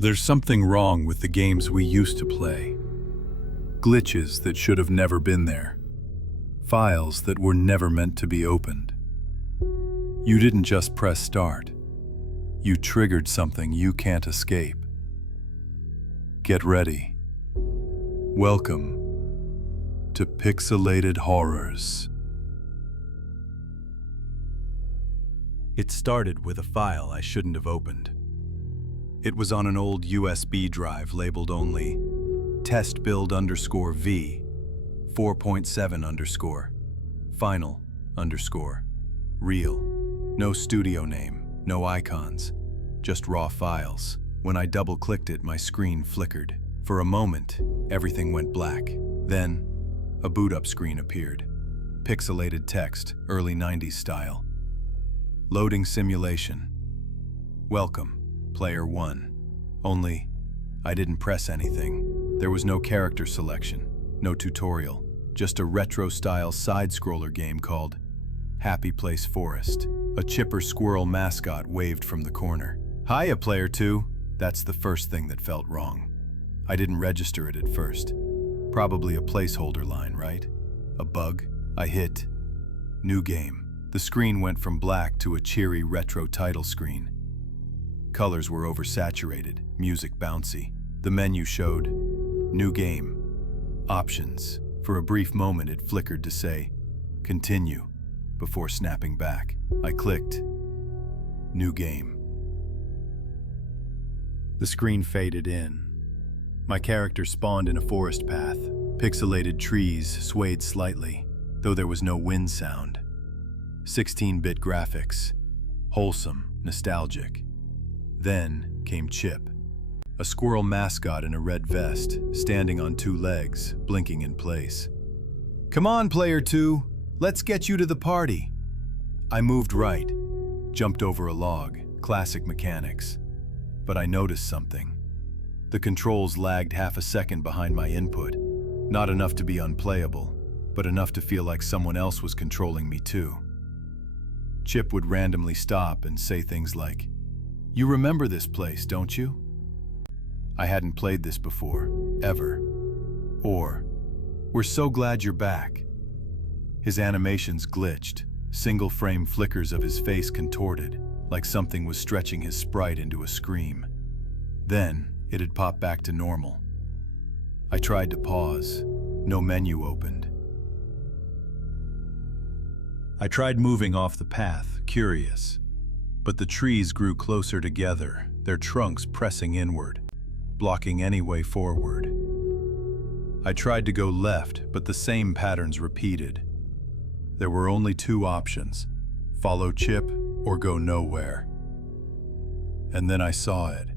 There's something wrong with the games we used to play. Glitches that should have never been there. Files that were never meant to be opened. You didn't just press start. You triggered something you can't escape. Get ready. Welcome to Pixalated Horrors. It started with a file I shouldn't have opened. It was on an old USB drive labeled only test build _V 4.7 final real. No studio name, no icons, just raw files. When I double-clicked it, my screen flickered. For a moment, everything went black. Then, a boot-up screen appeared. Pixelated text, early 90s style. Loading simulation. Welcome, player 1. Only, I didn't press anything. There was no character selection, no tutorial, just a retro-style side-scroller game called Happy Place Forest. A chipper squirrel mascot waved from the corner. Hiya, player 2. That's the first thing that felt wrong. I didn't register it at first. Probably a placeholder line, right? A bug? I hit New Game. The screen went from black to a cheery retro title screen. Colors were oversaturated, music bouncy. The menu showed New Game. Options. For a brief moment it flickered to say Continue before snapping back. I clicked New Game. The screen faded in. My character spawned in a forest path. Pixelated trees swayed slightly, though there was no wind sound. 16-bit graphics. Wholesome, nostalgic. Then came Chip, a squirrel mascot in a red vest, standing on 2 legs, blinking in place. Come on, player 2, let's get you to the party. I moved right, jumped over a log, classic mechanics. But I noticed something. The controls lagged half a second behind my input. Not enough to be unplayable, but enough to feel like someone else was controlling me too. Chip would randomly stop and say things like, "You remember this place, don't you?" I hadn't played this before, ever. Or, "We're so glad you're back." His animations glitched, single-frame flickers of his face contorted, like something was stretching his sprite into a scream. Then, it had popped back to normal. I tried to pause. No menu opened. I tried moving off the path, curious. But the trees grew closer together, their trunks pressing inward, blocking any way forward. I tried to go left, but the same patterns repeated. There were only 2 options: follow Chip or go nowhere. And then I saw it.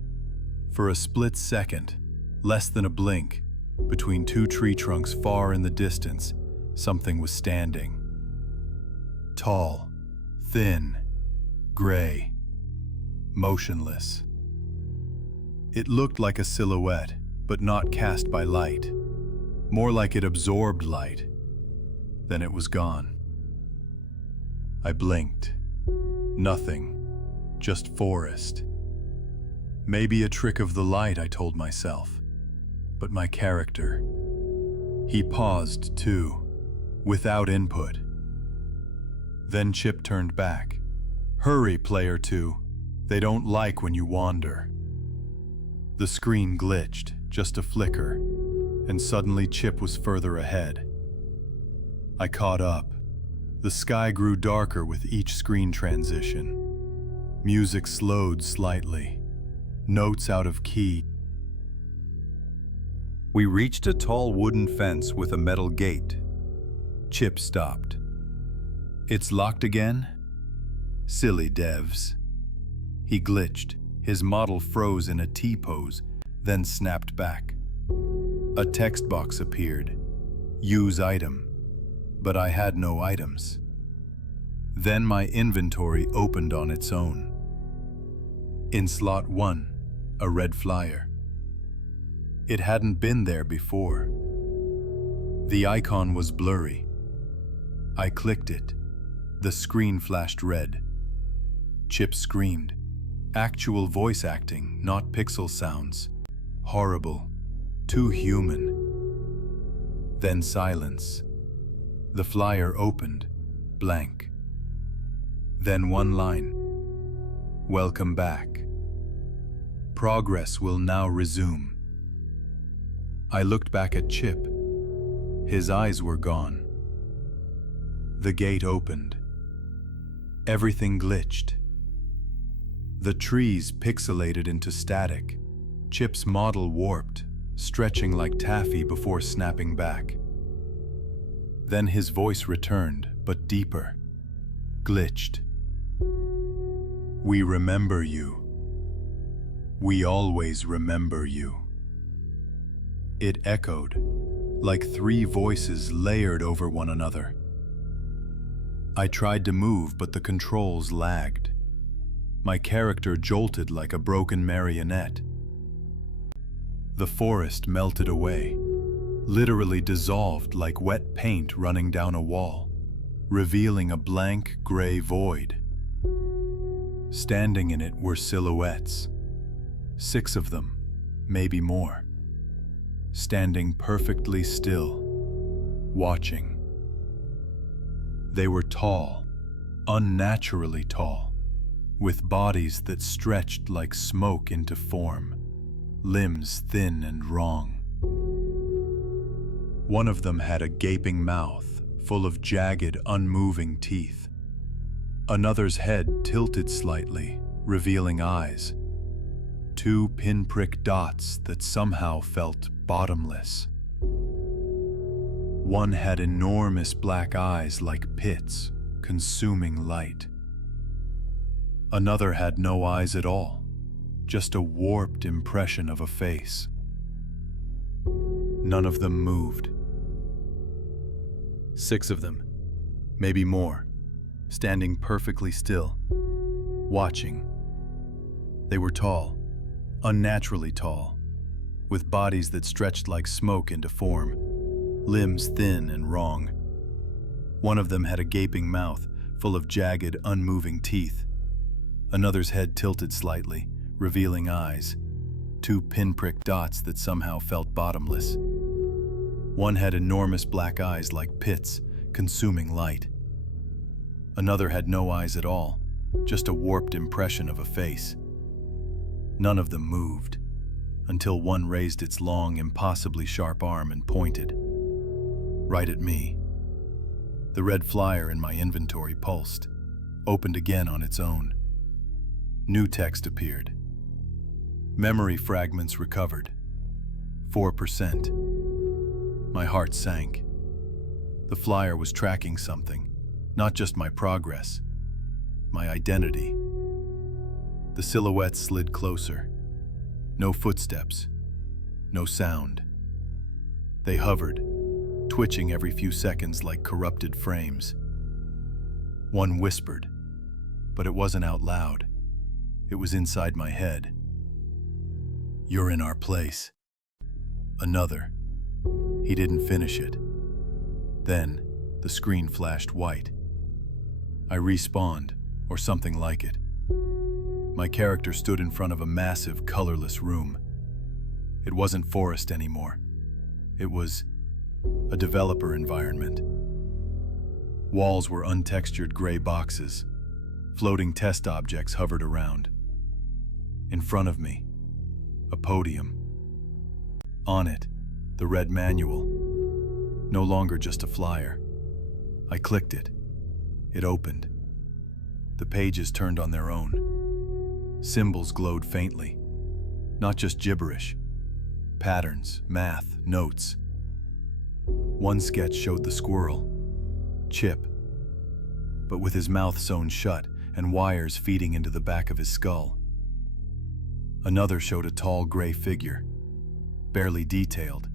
For a split second, less than a blink, between 2 tree trunks far in the distance, something was standing. Tall, thin, gray, motionless. It looked like a silhouette, but not cast by light. More like it absorbed light. Then it was gone. I blinked. Nothing. Just forest. Maybe a trick of the light, I told myself. But my character. He paused too, without input. Then Chip turned back. Hurry, player 2. They don't like when you wander. The screen glitched, just a flicker, and suddenly Chip was further ahead. I caught up. The sky grew darker with each screen transition. Music slowed slightly. Notes out of key. We reached a tall wooden fence with a metal gate. Chip stopped. It's locked again? Silly devs. He glitched. His model froze in a T-pose, then snapped back. A text box appeared. Use item. But I had no items. Then my inventory opened on its own. In slot 1, a red flyer. It hadn't been there before. The icon was blurry. I clicked it. The screen flashed red. Chip screamed. Actual voice acting, not pixel sounds. Horrible. Too human. Then silence. The flyer opened, blank. Then one line. Welcome back. Progress will now resume. I looked back at Chip. His eyes were gone. The gate opened. Everything glitched. The trees pixelated into static. Chip's model warped, stretching like taffy before snapping back. Then his voice returned, but deeper. Glitched. We remember you. We always remember you. It echoed, like three voices layered over one another. I tried to move, but the controls lagged. My character jolted like a broken marionette. The forest melted away, literally dissolved like wet paint running down a wall, revealing a blank gray void. Standing in it were silhouettes, 6 of them, maybe more, standing perfectly still, watching. They were tall, unnaturally tall, with bodies that stretched like smoke into form, limbs thin and wrong. One of them had a gaping mouth full of jagged, unmoving teeth. Another's head tilted slightly, revealing eyes. 2 pinprick dots that somehow felt bottomless. One had enormous black eyes like pits, consuming light. Another had no eyes at all, just a warped impression of a face. None of them moved. 6 of them, maybe more, standing perfectly still, watching. They were tall, unnaturally tall, with bodies that stretched like smoke into form, limbs thin and wrong. One of them had a gaping mouth full of jagged, unmoving teeth. Another's head tilted slightly, revealing eyes, 2 pinprick dots that somehow felt bottomless. One had enormous black eyes like pits, consuming light. Another had no eyes at all, just a warped impression of a face. None of them moved, until one raised its long, impossibly sharp arm and pointed. Right at me. The red flyer in my inventory pulsed, opened again on its own. New text appeared. Memory fragments recovered. 4%. My heart sank. The flyer was tracking something, not just my progress, my identity. The silhouettes slid closer. No footsteps, no sound. They hovered, twitching every few seconds like corrupted frames. One whispered, but it wasn't out loud. It was inside my head. You're in our place. Another. He didn't finish it. Then, the screen flashed white. I respawned, or something like it. My character stood in front of a massive, colorless room. It wasn't forest anymore. It was a developer environment. Walls were untextured gray boxes. Floating test objects hovered around. In front of me, a podium. On it, the red manual. No longer just a flyer. I clicked it. It opened. The pages turned on their own. Symbols glowed faintly. Not just gibberish. Patterns, math, notes. One sketch showed the squirrel, Chip, but with his mouth sewn shut and wires feeding into the back of his skull. Another showed a tall gray figure, barely detailed,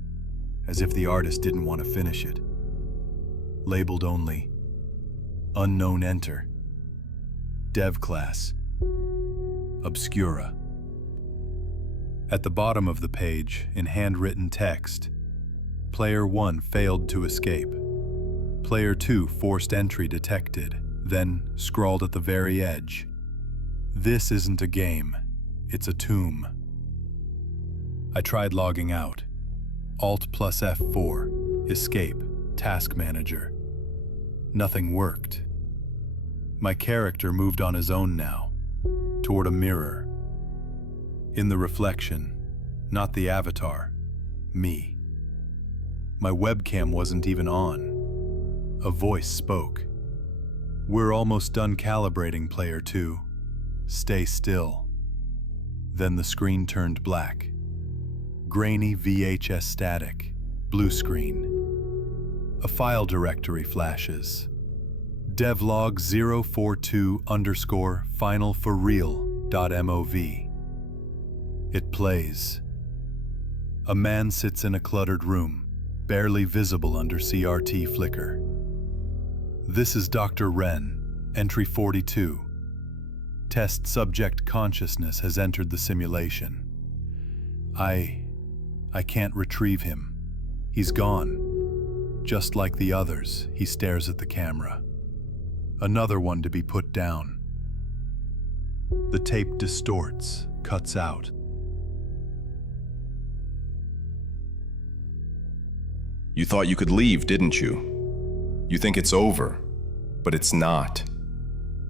as if the artist didn't want to finish it. Labeled only, Unknown Enter, Dev Class, Obscura. At the bottom of the page, in handwritten text, Player 1 failed to escape. Player 2 forced entry detected, then scrawled at the very edge, This isn't a game, it's a tomb. I tried logging out. Alt plus F4, escape, task manager. Nothing worked. My character moved on his own now, toward a mirror. In the reflection, not the avatar, me. My webcam wasn't even on. A voice spoke. "We're almost done calibrating, player 2. Stay still." Then the screen turned black. Grainy VHS static, blue screen. A file directory flashes. devlog 042_finalforreal.mov. It plays. A man sits in a cluttered room, barely visible under CRT flicker. This is Dr. Wren, entry 42. Test subject consciousness has entered the simulation. I can't retrieve him. He's gone. Just like the others, he stares at the camera. Another one to be put down. The tape distorts, cuts out. You thought you could leave, didn't you? You think it's over, but it's not.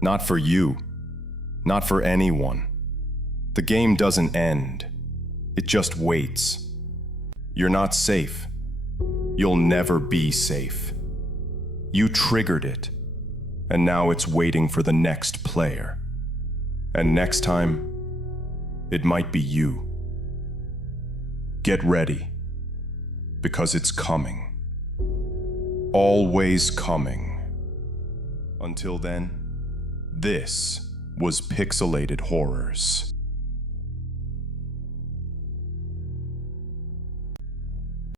Not for you. Not for anyone. The game doesn't end. It just waits. You're not safe. You'll never be safe. You triggered it, and now it's waiting for the next player. And next time, it might be you. Get ready, because it's coming. Always coming. Until then, this was Pixalated Horrors.